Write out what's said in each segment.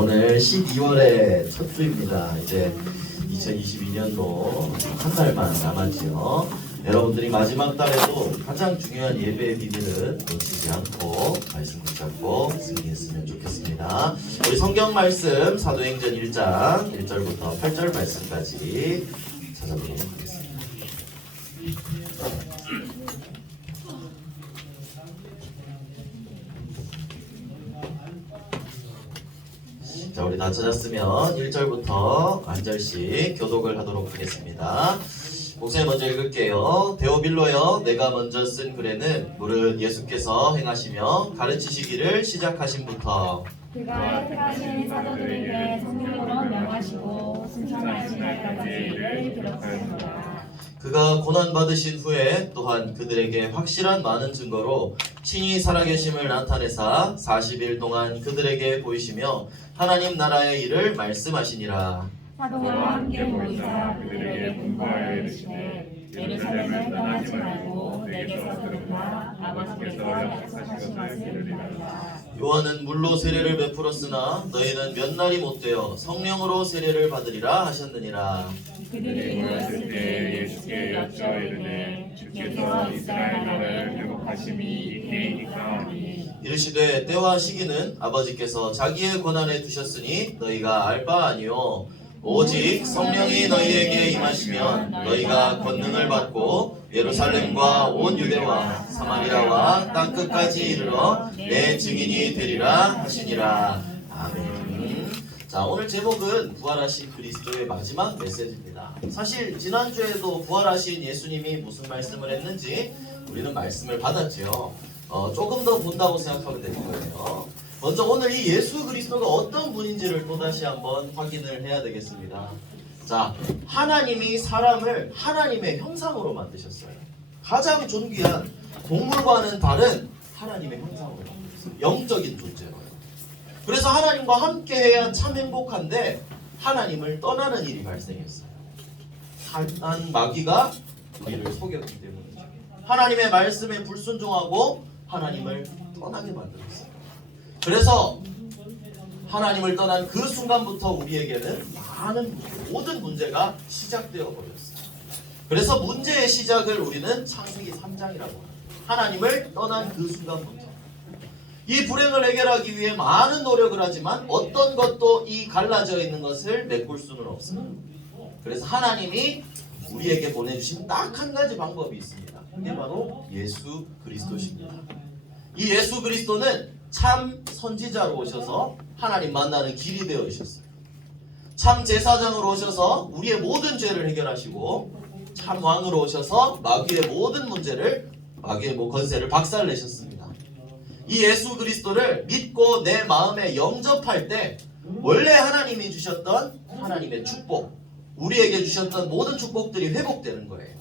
오늘 12월의 첫 주입니다. 이제 2022년도 한 달만 남았지요. 여러분들이 마지막 달에도 가장 중요한 예배의 비밀은 놓치지 않고 말씀 붙잡고 승리했으면 좋겠습니다. 우리 성경 말씀 사도행전 1장 1절부터 8절 말씀까지 찾아보도록 하겠습니다. 자, 우리 다 찾았으면 1절부터 한 절씩 교독을 하도록 하겠습니다. 목사님 먼저 읽을게요. 데오빌로여, 내가 먼저 쓴 글에는 무릇 예수께서 행하시며 가르치시기를 시작하신부터 그가 택하신 사도들에게 성령으로 명하시고 승천하신 날까지 일을 기록하였노라. 그가 고난받으신 후에 또한 그들에게 확실한 많은 증거로 친히 살아계심을 나타내사 40일 동안 그들에게 보이시며 하나님 나라의 일을 말씀하시니라. 사도와 함께 모이사 그들에게 분부하여 이르시되 예루살렘을 떠나지 말고 내게서 들은 바 아버지께서 약속하신 것을 들으리라. 요한은 물로 세례를 베풀었으나 너희는 몇 날이 못되어 성령으로 세례를 받으리라 하셨느니라. 그들이 모였을 때 예수께 여쭈어 이르되 주께서 이스라엘 나라를 회복하심이 이때이니까 하니 이르시되 때와 시기는 아버지께서 자기의 권한에 두셨으니 너희가 알 바 아니요 오직 성령이 너희에게 임하시면 너희가 권능을 받고 예루살렘과 온 유대와 사마리아와 땅끝까지 이르러 내 증인이 되리라 하시니라. 아멘. 자, 오늘 제목은 부활하신 그리스도의 마지막 메시지입니다. 사실 지난주에도 부활하신 예수님이 무슨 말씀을 했는지 우리는 말씀을 받았죠. 조금 더 본다고 생각하면 되는 거예요. 먼저 오늘 이 예수 그리스도가 어떤 분인지를 또다시 한번 확인을 해야 되겠습니다. 자, 하나님이 사람을 하나님의 형상으로 만드셨어요. 가장 존귀한 동물과는 다른 하나님의 형상으로 만드셨어요. 영적인 존재로요. 그래서 하나님과 함께해야 참 행복한데 하나님을 떠나는 일이 발생했어요. 한 마귀가 우리를 속였기 때문이죠. 하나님의 말씀에 불순종하고 하나님을 떠나게 만들었어요. 그래서 하나님을 떠난 그 순간부터 우리에게는 모든 문제가 시작되어 버렸어요. 그래서 문제의 시작을 우리는 창세기 3장이라고 합니다. 하나님을 떠난 그 순간부터 이 불행을 해결하기 위해 많은 노력을 하지만 어떤 것도 이 갈라져 있는 것을 메꿀 수는 없습니다. 그래서 하나님이 우리에게 보내주신 딱 한 가지 방법이 있습니다. 그게 바로 예수 그리스도십니다. 이 예수 그리스도는 참 선지자로 오셔서 하나님 만나는 길이 되어 주셨어요. 참 제사장으로 오셔서 우리의 모든 죄를 해결하시고 참 왕으로 오셔서 마귀의 모든 문제를 마귀의 권세를 박살내셨습니다. 이 예수 그리스도를 믿고 내 마음에 영접할 때 원래 하나님이 주셨던 하나님의 축복, 우리에게 주셨던 모든 축복들이 회복되는 거예요.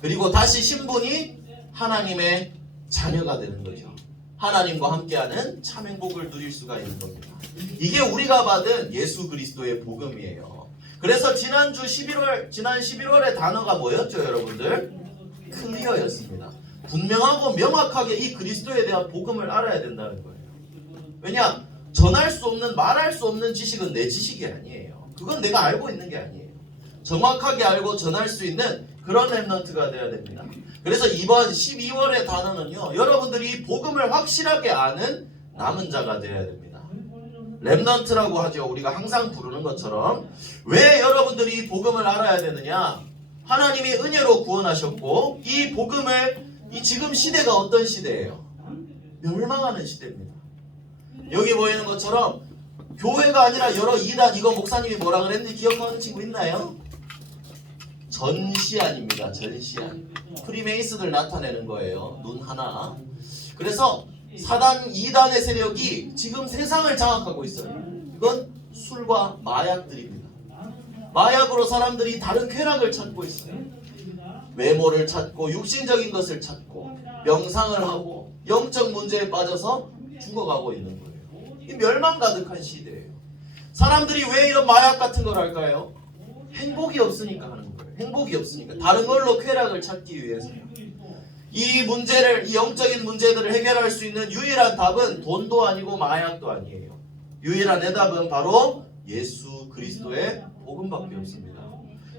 그리고 다시 신분이 하나님의 자녀가 되는 거죠. 하나님과 함께하는 참 행복을 누릴 수가 있는 겁니다. 이게 우리가 받은 예수 그리스도의 복음이에요. 그래서 지난 11월의 단어가 뭐였죠, 여러분들? 클리어였습니다. 분명하고 명확하게 이 그리스도에 대한 복음을 알아야 된다는 거예요. 왜냐? 전할 수 없는, 말할 수 없는 지식은 내 지식이 아니에요. 그건 내가 알고 있는 게 아니에요. 정확하게 알고 전할 수 있는 그런 랩넌트가 돼야 됩니다. 그래서 이번 12월의 단어는요, 여러분들이 복음을 확실하게 아는 남은 자가 되어야 됩니다. 랩넌트라고 하죠. 우리가 항상 부르는 것처럼. 왜 여러분들이 이 복음을 알아야 되느냐? 하나님이 은혜로 구원하셨고 이 복음을 지금 시대가 어떤 시대예요? 멸망하는 시대입니다. 여기 보이는 것처럼 교회가 아니라 여러 이단, 이거 목사님이 뭐라 그랬는지 기억하는 친구 있나요? 전시안입니다. 전시안. 프리메이슨을 나타내는 거예요. 눈 하나. 그래서 사단 2단의 세력이 지금 세상을 장악하고 있어요. 이건 술과 마약들입니다. 마약으로 사람들이 다른 쾌락을 찾고 있어요. 외모를 찾고 육신적인 것을 찾고 명상을 하고 영적 문제에 빠져서 죽어가고 있는 거예요. 이 멸망 가득한 시대예요. 사람들이 왜 이런 마약 같은 걸 할까요? 행복이 없으니까 하는 거예요. 행복이 없으니까. 다른 걸로 쾌락을 찾기 위해서요. 이 문제를, 이 영적인 문제들을 해결할 수 있는 유일한 답은 돈도 아니고 마약도 아니에요. 유일한 해답은 바로 예수 그리스도의 복음밖에 없습니다.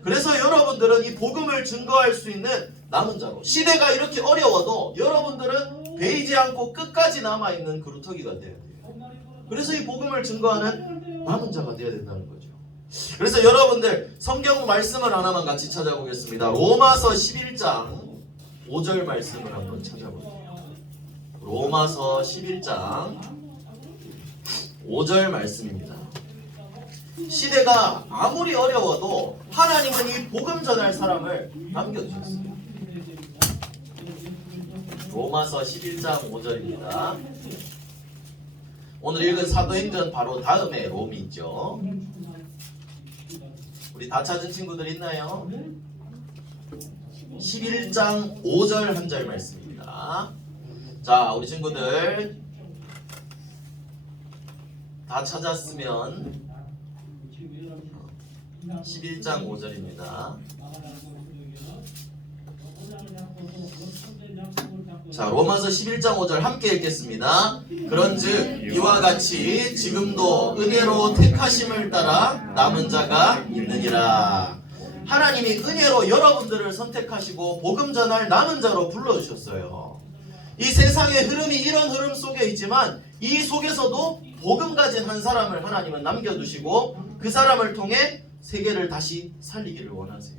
그래서 여러분들은 이 복음을 증거할 수 있는 남은 자로, 시대가 이렇게 어려워도 여러분들은 베이지 않고 끝까지 남아있는 그루터기가 돼야 돼요. 그래서 이 복음을 증거하는 남은 자가 돼야 된다는 거죠. 그래서 여러분들 성경 말씀을 하나만 같이 찾아보겠습니다. 로마서 11장 5절 말씀을 한번 찾아볼게요. 로마서 11장 5절 말씀입니다. 시대가 아무리 어려워도 하나님은 이 복음 전할 사람을 남겨주셨어요. 로마서 11장 5절입니다. 오늘 읽은 사도행전 바로 다음에 롬이 있죠. 우리 다 찾은 친구들 있나요? 11장 5절 한 절 말씀입니다. 자, 우리 친구들 다 찾았으면 11장 5절입니다. 자, 로마서 11장 5절 함께 읽겠습니다. 그런즉 이와 같이 지금도 은혜로 택하심을 따라 남은 자가 있느니라. 하나님이 은혜로 여러분들을 선택하시고 복음 전할 남은 자로 불러주셨어요. 이 세상의 흐름이 이런 흐름 속에 있지만 이 속에서도 복음 가진 한 사람을 하나님은 남겨두시고 그 사람을 통해 세계를 다시 살리기를 원하세요.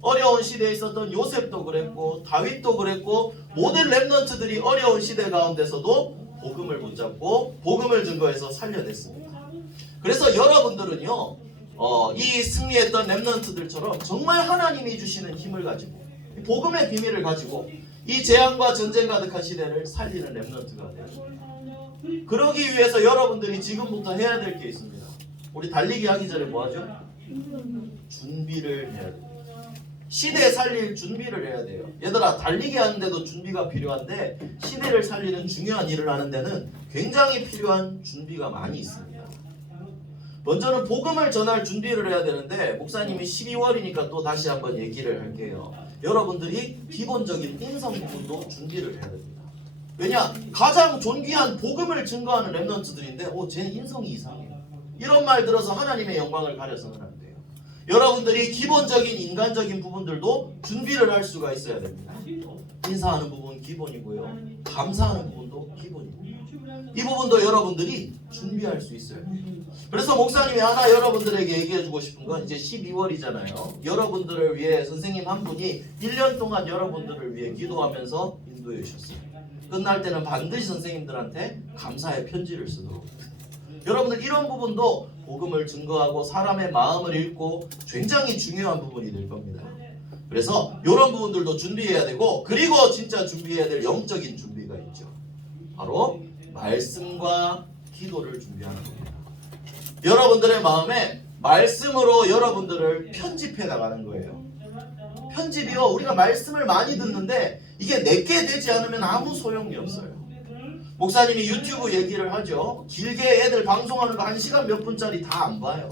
어려운 시대에 있었던 요셉도 그랬고 다윗도 그랬고 모든 렘넌트들이 어려운 시대 가운데서도 복음을 붙잡고 복음을 증거해서 살려냈습니다. 그래서 여러분들은요 이 승리했던 렘넌트들처럼 정말 하나님이 주시는 힘을 가지고 복음의 비밀을 가지고 이 재앙과 전쟁 가득한 시대를 살리는 렘넌트가 돼요. 그러기 위해서 여러분들이 지금부터 해야 될 게 있습니다. 우리 달리기 하기 전에 뭐 하죠? 준비를 해야 돼요. 시대 살릴 준비를 해야 돼요. 얘들아, 달리기 하는데도 준비가 필요한데 시대를 살리는 중요한 일을 하는 데는 굉장히 필요한 준비가 많이 있습니다. 먼저는 복음을 전할 준비를 해야 되는데 목사님이 12월이니까 또 다시 한번 얘기를 할게요. 여러분들이 기본적인 인성 부분도 준비를 해야 됩니다. 왜냐? 가장 존귀한 복음을 증거하는 렘넌트들인데 쟤는 인성이 이상해요. 이런 말 들어서 하나님의 영광을 가려서는 안 돼요. 여러분들이 기본적인 인간적인 부분들도 준비를 할 수가 있어야 됩니다. 인사하는 부분 기본이고요. 감사하는 부분도 기본이고요. 이 부분도 여러분들이 준비할 수 있어요. 그래서 목사님이 하나 여러분들에게 얘기해주고 싶은 건 이제 12월이잖아요. 여러분들을 위해 선생님 한 분이 1년 동안 여러분들을 위해 기도하면서 인도해 주셨어요. 끝날 때는 반드시 선생님들한테 감사의 편지를 쓰도록. 여러분들 이런 부분도 복음을 증거하고 사람의 마음을 읽고 굉장히 중요한 부분이 될 겁니다. 그래서 이런 부분들도 준비해야 되고 그리고 진짜 준비해야 될 영적인 준비가 있죠. 바로 말씀과 기도를 준비하는 겁니다. 여러분들의 마음에 말씀으로 여러분들을 편집해 나가는 거예요. 편집이요. 우리가 말씀을 많이 듣는데 이게 내게 되지 않으면 아무 소용이 없어요. 목사님이 유튜브 얘기를 하죠. 길게 애들 방송하는 거 1시간 몇 분짜리 다 안 봐요.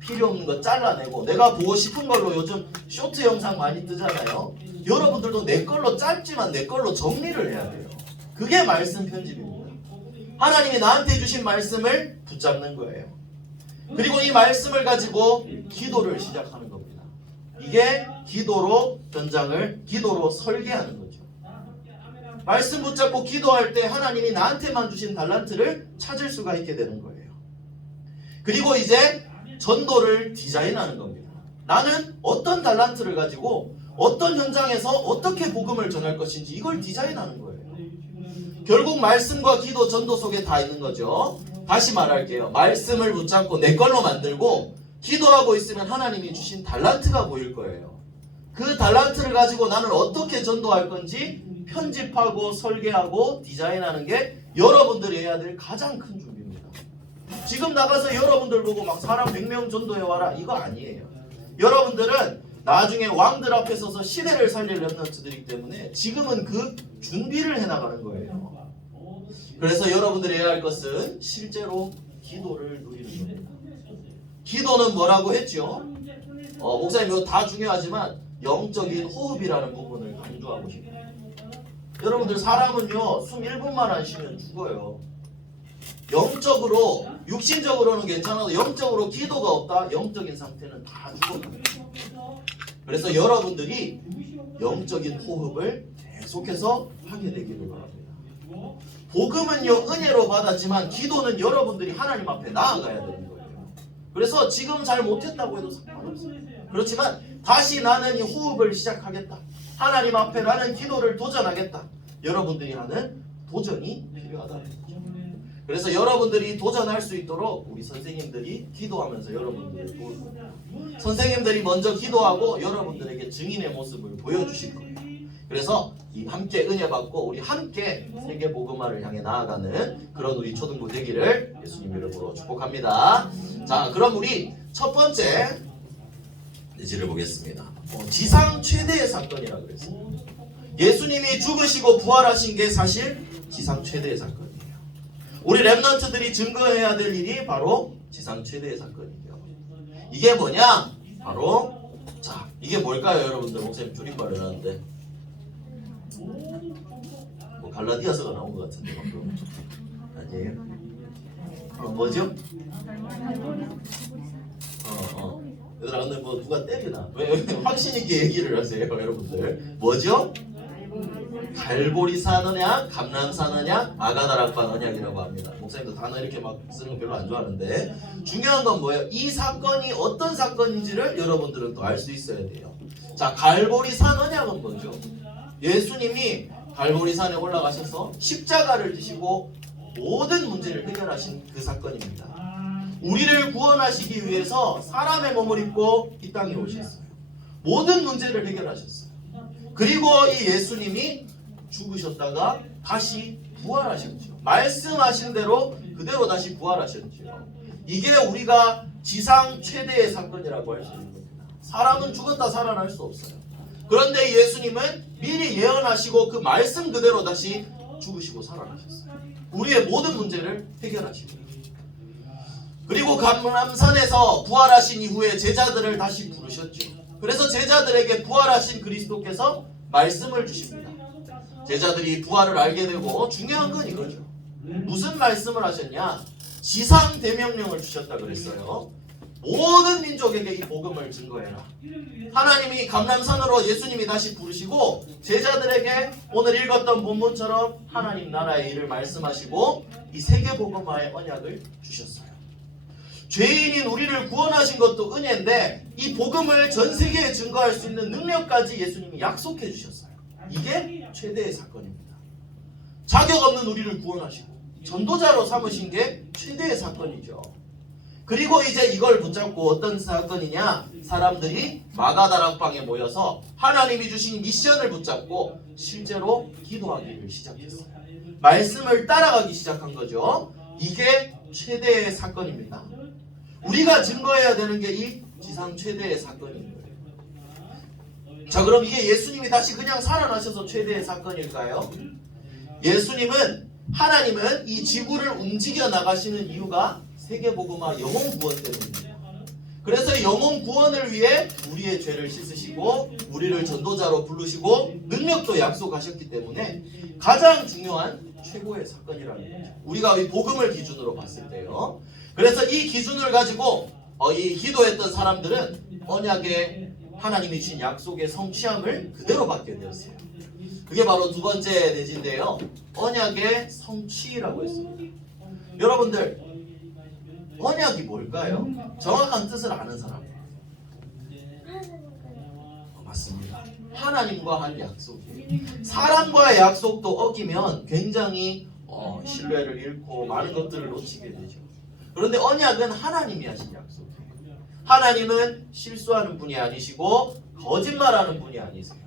필요 없는 거 잘라내고 내가 보고 싶은 걸로 요즘 쇼트 영상 많이 뜨잖아요. 여러분들도 내 걸로 짧지만 내 걸로 정리를 해야 돼요. 그게 말씀 편집입니다. 하나님이 나한테 주신 말씀을 붙잡는 거예요. 그리고 이 말씀을 가지고 기도를 시작하는 겁니다. 이게 기도로 변장을 기도로 설계하는 거죠. 말씀 붙잡고 기도할 때 하나님이 나한테만 주신 달란트를 찾을 수가 있게 되는 거예요. 그리고 이제 전도를 디자인하는 겁니다. 나는 어떤 달란트를 가지고 어떤 현장에서 어떻게 복음을 전할 것인지 이걸 디자인하는 거예요. 결국 말씀과 기도, 전도 속에 다 있는 거죠. 다시 말할게요. 말씀을 붙잡고 내 걸로 만들고 기도하고 있으면 하나님이 주신 달란트가 보일 거예요. 그 달란트를 가지고 나는 어떻게 전도할 건지 편집하고 설계하고 디자인하는 게 여러분들이 해야 될 가장 큰 준비입니다. 지금 나가서 여러분들 보고 막 사람 100명 전도해와라 이거 아니에요. 여러분들은 나중에 왕들 앞에 서서 시대를 살릴 렘넌트들이기 때문에 지금은 그 준비를 해나가는 거예요. 그래서 여러분들이 해야 할 것은 실제로 기도를 누리는 겁니다. 기도는 뭐라고 했죠? 목사님 이거 다 중요하지만 영적인 호흡이라는 부분을 강조하고 싶어요. 여러분들 사람은요 숨 1분만 안 쉬면 죽어요. 영적으로 육신적으로는 괜찮아도 영적으로 기도가 없다. 영적인 상태는 다 죽어갑니다. 그래서 여러분들이 영적인 호흡을 계속해서 하게 되기를 바랍니다. 복음은요 은혜로 받았지만 기도는 여러분들이 하나님 앞에 나아가야 되는 거예요. 그래서 지금 잘 못했다고 해도 상관없어요. 그렇지만 다시 나는 이 호흡을 시작하겠다. 하나님 앞에 나는 기도를 도전하겠다. 여러분들이 하는 도전이 필요하다는 거죠. 그래서 여러분들이 도전할 수 있도록 우리 선생님들이 기도하면서 여러분들을 도울 겁니다. 선생님들이 먼저 기도하고 여러분들에게 증인의 모습을 보여주실 거예요. 그래서 이 함께 은혜 받고 우리 함께 세계 복음화를 향해 나아가는 그런 우리 초등부 되기를 예수님 이름으로 축복합니다. 자, 그럼 우리 첫 번째 예지를 보겠습니다. 지상 최대의 사건이라고 그랬어요. 예수님이 죽으시고 부활하신 게 사실 지상 최대의 사건이에요. 우리 렘넌트들이 증거해야 될 일이 바로 지상 최대의 사건이에요. 이게 뭐냐? 바로 자, 이게 뭘까요, 여러분들? 목사님 줄임말을 하는데 뭐 갈라디아서가 나온 것 같은데 방금 아니에요? 뭐죠? 얘들아, 근데 뭐 누가 때리나? 왜 확신 있게 얘기를 하세요, 여러분들? 뭐죠? 갈보리산 언약, 감람산 언약, 아가다락반 언약이라고 합니다. 목사님도 단어 이렇게 막 쓰는 거 별로 안 좋아하는데 중요한 건 뭐예요? 이 사건이 어떤 사건인지를 여러분들은 또 알 수 있어야 돼요. 자, 갈보리산 언약은 뭐죠? 예수님이 갈보리산에 올라가셔서 십자가를 지시고 모든 문제를 해결하신 그 사건입니다. 우리를 구원하시기 위해서 사람의 몸을 입고 이 땅에 오셨어요. 모든 문제를 해결하셨어요. 그리고 이 예수님이 죽으셨다가 다시 부활하셨죠. 말씀하신 대로 그대로 다시 부활하셨죠. 이게 우리가 지상 최대의 사건이라고 할 수 있는 겁니다. 사람은 죽었다 살아날 수 없어요. 그런데 예수님은 미리 예언하시고 그 말씀 그대로 다시 죽으시고 살아나셨어요. 우리의 모든 문제를 해결하시고, 그리고 감람산에서 부활하신 이후에 제자들을 다시 부르셨죠. 그래서 제자들에게 부활하신 그리스도께서 말씀을 주십니다. 제자들이 부활을 알게 되고 중요한 건 이거죠. 무슨 말씀을 하셨냐? 지상 대명령을 주셨다 그랬어요. 모든 민족에게 이 복음을 증거해라. 하나님이 감람산으로 예수님이 다시 부르시고 제자들에게 오늘 읽었던 본문처럼 하나님 나라의 일을 말씀하시고 이 세계 복음화의 언약을 주셨어요. 죄인인 우리를 구원하신 것도 은혜인데 이 복음을 전 세계에 증거할 수 있는 능력까지 예수님이 약속해 주셨어요. 이게 최대의 사건입니다. 자격 없는 우리를 구원하시고 전도자로 삼으신 게 최대의 사건이죠. 그리고 이제 이걸 붙잡고 어떤 사건이냐? 사람들이 마가다락방에 모여서 하나님이 주신 미션을 붙잡고 실제로 기도하기를 시작했어요. 말씀을 따라가기 시작한 거죠. 이게 최대의 사건입니다. 우리가 증거해야 되는 게 이 지상 최대의 사건인 거예요. 자, 그럼 이게 예수님이 다시 그냥 살아나셔서 최대의 사건일까요? 하나님은 이 지구를 움직여 나가시는 이유가 세계복음화 영혼 구원 때문입니다. 그래서 영혼 구원을 위해 우리의 죄를 씻으시고 우리를 전도자로 부르시고 능력도 약속하셨기 때문에 가장 중요한 최고의 사건이라는 거죠. 우리가 이 복음을 기준으로 봤을 때요. 그래서 이 기준을 가지고 이 기도했던 사람들은 언약의 하나님이 주신 약속의 성취함을 그대로 받게 되었어요. 그게 바로 두 번째 내지인데요. 언약의 성취라고 했습니다. 여러분들, 언약이 뭘까요? 정확한 뜻을 아는 사람. 맞습니다. 하나님과 한 약속이에요. 사람과의 약속도 어기면 굉장히 신뢰를 잃고 많은 것들을 놓치게 되죠. 그런데 언약은 하나님이 하신 약속이에요. 하나님은 실수하는 분이 아니시고 거짓말하는 분이 아니세요.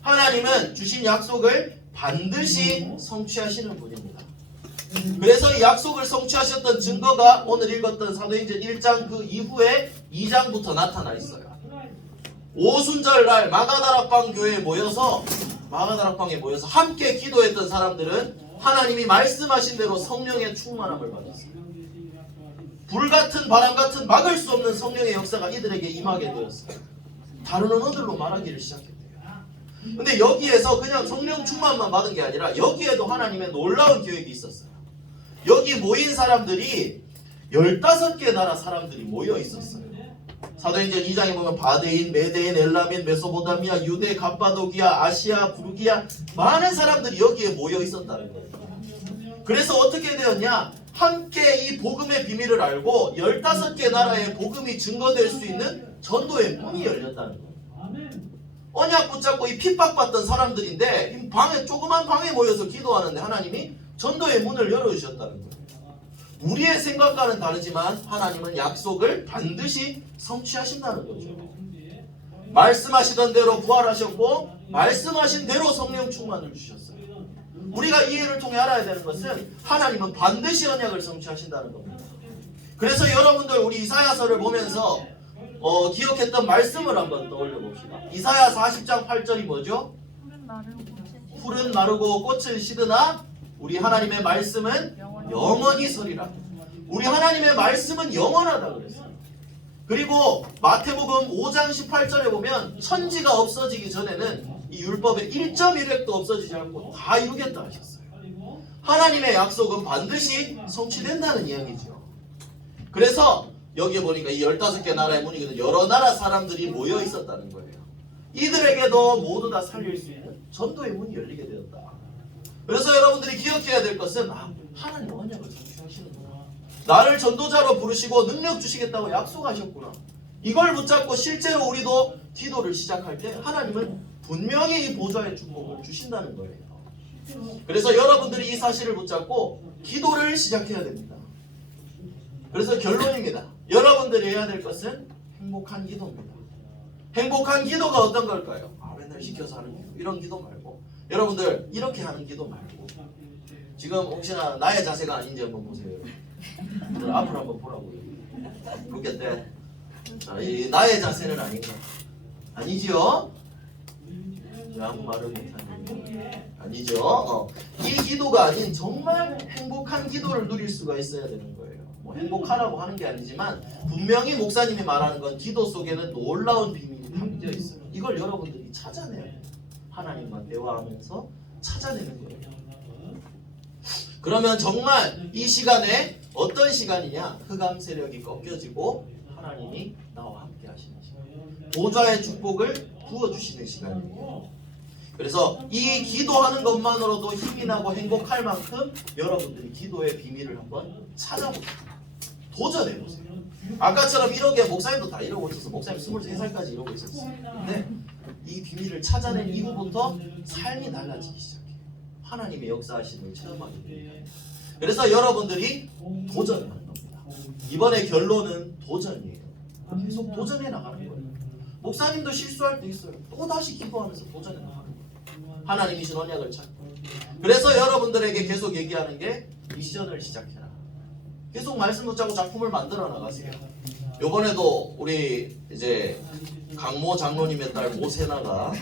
하나님은 주신 약속을 반드시 성취하시는 분입니다. 그래서 이 약속을 성취하셨던 증거가 오늘 읽었던 사도행전 1장 그 이후에 2장부터 나타나 있어요. 오순절날 마가다락방 교회에 모여서 함께 기도했던 사람들은 하나님이 말씀하신 대로 성령의 충만함을 받았어요. 불같은 바람같은 막을 수 없는 성령의 역사가 이들에게 임하게 되었어요. 다른 언어들로 말하기를 시작했대요. 근데 여기에서 그냥 성령 충만만 받은 게 아니라 여기에도 하나님의 놀라운 계획이 있었어요. 여기 모인 사람들이 15개 나라 사람들이 모여 있었어요. 사도행전 2장에 보면 바데인, 메데인, 엘라민, 메소포타미아, 유대, 갑바도기아, 아시아, 부르기아 많은 사람들이 여기에 모여 있었다는 거예요. 그래서 어떻게 되었냐? 함께 이 복음의 비밀을 알고 15개 나라의 복음이 증거될 수 있는 전도의 문이 열렸다는 거예요. 언약 붙잡고 이 핍박받던 사람들인데 이 방에, 조그만 방에 모여서 기도하는데 하나님이 전도의 문을 열어주셨다는 거예요. 우리의 생각과는 다르지만 하나님은 약속을 반드시 성취하신다는 거죠. 말씀하시던 대로 부활하셨고 말씀하신 대로 성령 충만을 주셨어요. 우리가 이 일을 통해 알아야 되는 것은 하나님은 반드시 언약을 성취하신다는 겁니다. 그래서 여러분들 우리 이사야서를 보면서 기억했던 말씀을 한번 떠올려 봅시다. 이사야 40장 8절이 뭐죠? 풀은 마르고 꽃은 시드나 우리 하나님의 말씀은 영원히 서리라. 우리 하나님의 말씀은 영원하다 그랬어요. 그리고 마태복음 5장 18절에 보면 천지가 없어지기 전에는 이 율법의 1.1획도 없어지지 않고 다 이루겠다 하셨어요. 하나님의 약속은 반드시 성취된다는 이야기죠. 그래서 여기에 보니까 이 15개 나라의 문이거든 여러 나라 사람들이 모여 있었다는 거예요. 이들에게도 모두 다 살릴 수 있는 전도의 문이 열리게 되었다. 그래서 여러분들이 기억해야 될 것은 하나님 언약을 성취하시는구나. 나를 전도자로 부르시고 능력 주시겠다고 약속하셨구나. 이걸 붙잡고 실제로 우리도 기도를 시작할 때 하나님은 분명히 이 보좌의 축복을 주신다는 거예요. 그래서 여러분들이 이 사실을 붙잡고 기도를 시작해야 됩니다. 그래서 결론입니다. 여러분들이 해야 될 것은 행복한 기도입니다. 행복한 기도가 어떤 걸까요? 맨날 시켜서 하는 기도 이런 기도 말고 여러분들 이렇게 하는 기도 말고 지금 혹시나 나의 자세가 아닌지 한번 보세요. 앞으로 한번 보라고요. 그렇겠대. 이 나의 자세는 아닌가? 아니죠? 왜 아무 말을 못하는 아니죠? 이 기도가 아닌 정말 행복한 기도를 누릴 수가 있어야 되는 거예요. 뭐 행복하라고 하는 게 아니지만 분명히 목사님이 말하는 건 기도 속에는 놀라운 비밀이 담겨 있어요. 이걸 여러분들이 찾아내야 돼요. 하나님과 대화하면서 찾아내는 거예요. 그러면 정말 이 시간에 어떤 시간이냐? 흑암 세력이 꺾여지고 하나님이 나와 함께 하시는 시간. 보좌의 축복을 부어주시는 시간이에요. 그래서 이 기도하는 것만으로도 힘이 나고 행복할 만큼 여러분들이 기도의 비밀을 한번 찾아보세요. 도전해보세요. 아까처럼 이렇게 목사님도 다 이러고 있었어. 목사님 23살까지 이러고 있었어요. 근데 이 비밀을 찾아낸 이후부터 삶이 달라지기 시작해요. 하나님의 역사하심을 체험하게 됩니다. 그래서 여러분들이 도전을 하는 겁니다. 이번에 결론은 도전이에요. 계속 도전해 나가는 거예요. 목사님도 실수할 때 있어요. 또다시 기도하면서 도전해 나가는 거예요. 하나님이 신 언약을 찾고. 그래서 여러분들에게 계속 얘기하는 게 미션을 시작해라. 계속 말씀 붙잡고 작품을 만들어 나가세요. 요번에도 우리 이제 강모 장로님의 딸 모세나가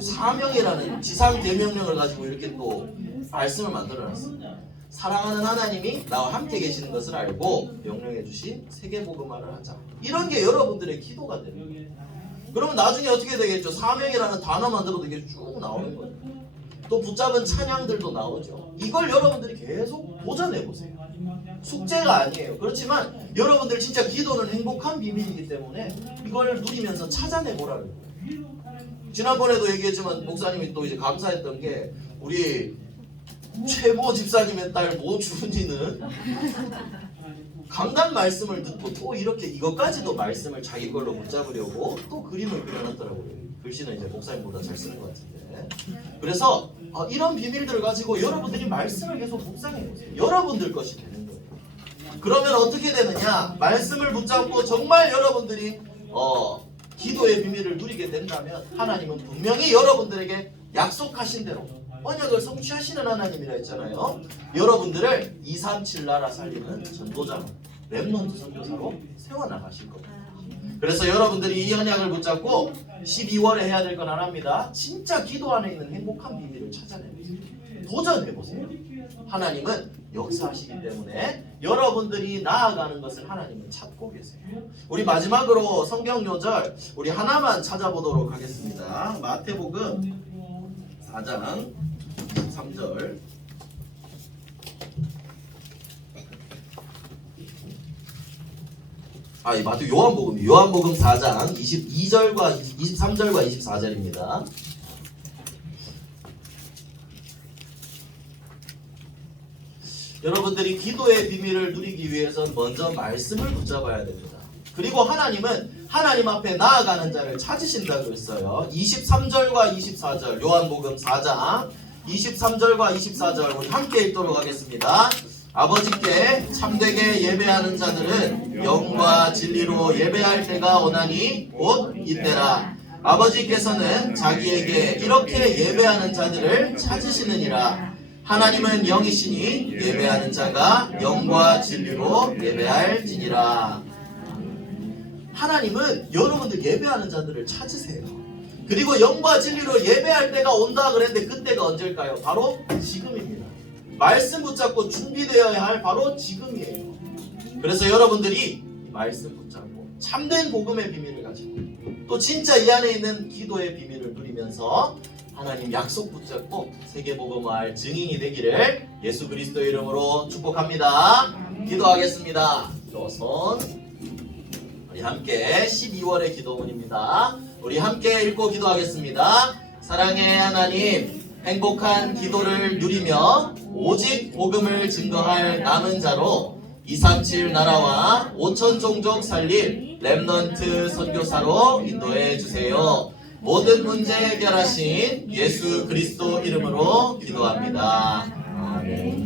사명이라는 지상 대명령을 가지고 이렇게 또 말씀을 만들어 놨습니다. 사랑하는 하나님이 나와 함께 계시는 것을 알고 명령해 주신 세계복음화를 하자. 이런 게 여러분들의 기도가 되는 거예요. 그러면 나중에 어떻게 되겠죠? 사명이라는 단어만 들어도 이게 쭉 나오는 거예요. 또 붙잡은 찬양들도 나오죠. 이걸 여러분들이 계속 도전해 보세요. 숙제가 아니에요. 그렇지만 여러분들 진짜 기도는 행복한 비밀이기 때문에 이걸 누리면서 찾아내 보라는 거예요. 지난번에도 얘기했지만 목사님이 또 이제 감사했던 게 우리 최모 집사님의 딸 모주은이는 강단 말씀을 듣고 또 이렇게 이것까지도 말씀을 자기 걸로 붙잡으려고 또 그림을 그려놨더라고요. 글씨는 이제 목사님보다 잘 쓰는 것 같은데. 그래서 이런 비밀들을 가지고 여러분들이 말씀을 계속 묵상해 보세요. 여러분들 것이 되는 거예요. 그러면 어떻게 되느냐? 말씀을 붙잡고 정말 여러분들이 기도의 비밀을 누리게 된다면 하나님은 분명히 여러분들에게 약속하신 대로 언약을 성취하시는 하나님이라 했잖아요. 여러분들을 237 나라 살리는 전도자로 렘넌트 선교사로 세워나가실 겁니다. 그래서 여러분들이 이 언약을 붙잡고 12월에 해야 될 건 하나입니다. 진짜 기도 안에 있는 행복한 비밀을 찾아내보세요. 도전해보세요. 하나님은 역사하시기 때문에 여러분들이 나아가는 것을 하나님은 찾고 계세요. 우리 마지막으로 성경 요절 우리 하나만 찾아보도록 하겠습니다. 마태복음 4장 3절 맞아. 요한복음 4장 22절과 23절과 24절입니다. 여러분들이 기도의 비밀을 누리기 위해선 먼저 말씀을 붙잡아야 됩니다. 그리고 하나님은 하나님 앞에 나아가는 자를 찾으신다고 했어요. 23절과 24절 요한복음 4장 23절과 24절 우리 함께 읽도록 하겠습니다. 아버지께 참되게 예배하는 자들은 영과 진리로 예배할 때가 오나니 곧 이때라. 아버지께서는 자기에게 이렇게 예배하는 자들을 찾으시느니라. 하나님은 영이시니 예배하는 자가 영과 진리로 예배할지니라. 하나님은 여러분들 예배하는 자들을 찾으세요. 그리고 영과 진리로 예배할 때가 온다 그랬는데 그때가 언제일까요? 바로 지금입니다. 말씀 붙잡고 준비되어야 할 바로 지금이에요. 그래서 여러분들이 말씀 붙잡고 참된 복음의 비밀을 가지고 또 진짜 이 안에 있는 기도의 비밀을 누리면서 하나님 약속 붙잡고 세계복음화할 증인이 되기를 예수 그리스도의 이름으로 축복합니다. 기도하겠습니다. 손. 우리 함께 12월의 기도문입니다. 우리 함께 읽고 기도하겠습니다. 사랑의 하나님, 행복한 기도를 누리며 오직 복음을 증거할 남은 자로 237 나라와 5천 종족 살릴 렘넌트 선교사로 인도해 주세요. 모든 문제 해결하신 예수 그리스도 이름으로 기도합니다. 아멘.